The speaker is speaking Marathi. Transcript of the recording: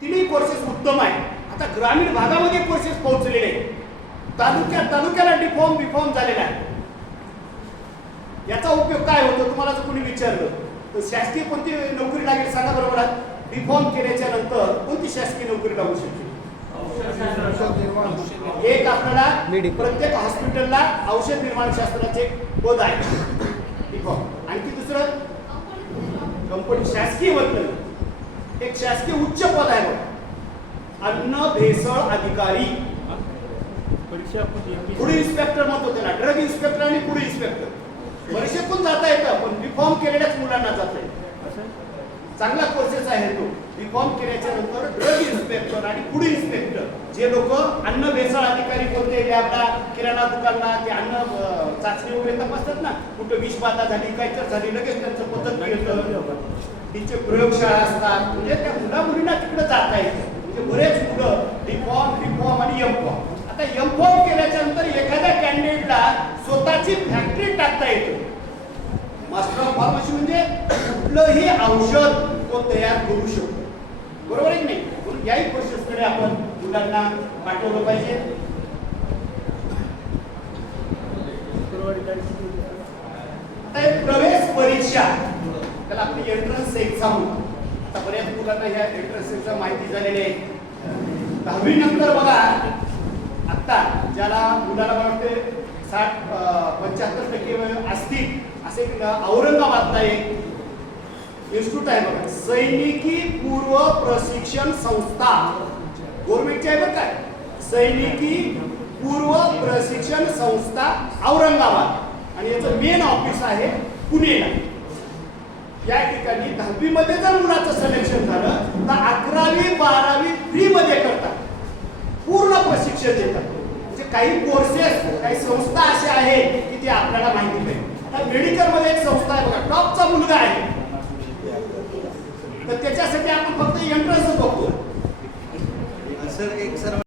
तिन्ही कोर्सेस उत्तम आहे आता ग्रामीण भागामध्ये कोर्सेस पोहोचलेले आहेत. तालुक्या तालुक्याला डिफॉर्म बिफॉर्म झालेला आहे. याचा उपयोग काय होतो? तुम्हाला जर कोणी विचारलं तर शासकीय कोणती नोकरी लागेल सांगा बरोबर डिफॉर्म केल्याच्यानंतर कोणती शासकीय नोकरी लागू शकते एक आपल्याला. प्रत्येक हॉस्पिटलला औषध निर्माण शास्त्राचे पद आहे. आणखी दुसरं? कंपनी शासकीय म्हटलं एक शासकीय उच्च पद आहे. अन्न भेसळ अधिकारी. फूड इन्स्पेक्टर म्हणतो त्याला ड्रग इन्स्पेक्टर आणि फूड इन्स्पेक्टर बरेचसे पण जाता येतं पण रिफॉर्म केलेल्याच मुलांना जात चांगला कोर्सेस आहे तो. रिफॉर्म केल्याच्यानंतर ड्रग इन्स्पेक्टर आणि फूड इन्स्पेक्टर जे लोक अन्न भेसळ अधिकारी कोणते लॅबला किराणा दुकानला ते अन्न चाचणी वगैरे तपासतात ना. कुठं विषबाधा झाली काय तर झाली लगेच त्यांचं पद्धत येतं. तिचे प्रयोगशाळा असतात. म्हणजे त्या मुला मुलींना तिकडे जाता येतं म्हणजे बरेच मुलं रिफॉर्म रिफॉर्म आणि एम फॉर्म आता एम फॉर्म केल्याच्यानंतर एखाद्या कॅन्डिडेटला स्वतःची फॅक्टरी टाकता येते. मास्टर ऑफ फार्मसी म्हणजे कुठलंही औषध तो तयार करू शकतो. बरोबर आहे की नाही? म्हणून याही प्रोसेसकडे आपण मुलांना पाठवलं पाहिजे. प्रवेश परीक्षा. त्याला आपली एंट्रन्स एक्झाम आता बऱ्याच मुलांना ह्या एंट्रन्स एक्झाम माहिती झालेली आहे. दहावी नंतर बघा आत्ता ज्याला मुलाला वाटते साठ पंच्याहत्तर टक्के असतील असे औरंगाबादला एक इन्स्टिट्यूट आहे बघा. सैनिकी पूर्व प्रशिक्षण संस्था. गव्हर्नमेंटची आहे बघ काय? सैनिकी पूर्व प्रशिक्षण संस्था औरंगाबाद. आणि याचं मेन ऑफिस आहे पुणेला. या ठिकाणी दहावी मध्ये जर मुलाचं सिलेक्शन झालं तर अकरावी बारावी फ्री मध्ये करतात. पूर्ण प्रशिक्षण देतात. काही कोर्सेस काही संस्था अशा आहेत की ते आपल्याला माहिती नाही आता मेडिकलमध्ये एक संस्था आहे बघा टॉपचा मुलगा आहे. तर त्याच्यासाठी आपण फक्त एंट्रन्स बघतो. सर एक सर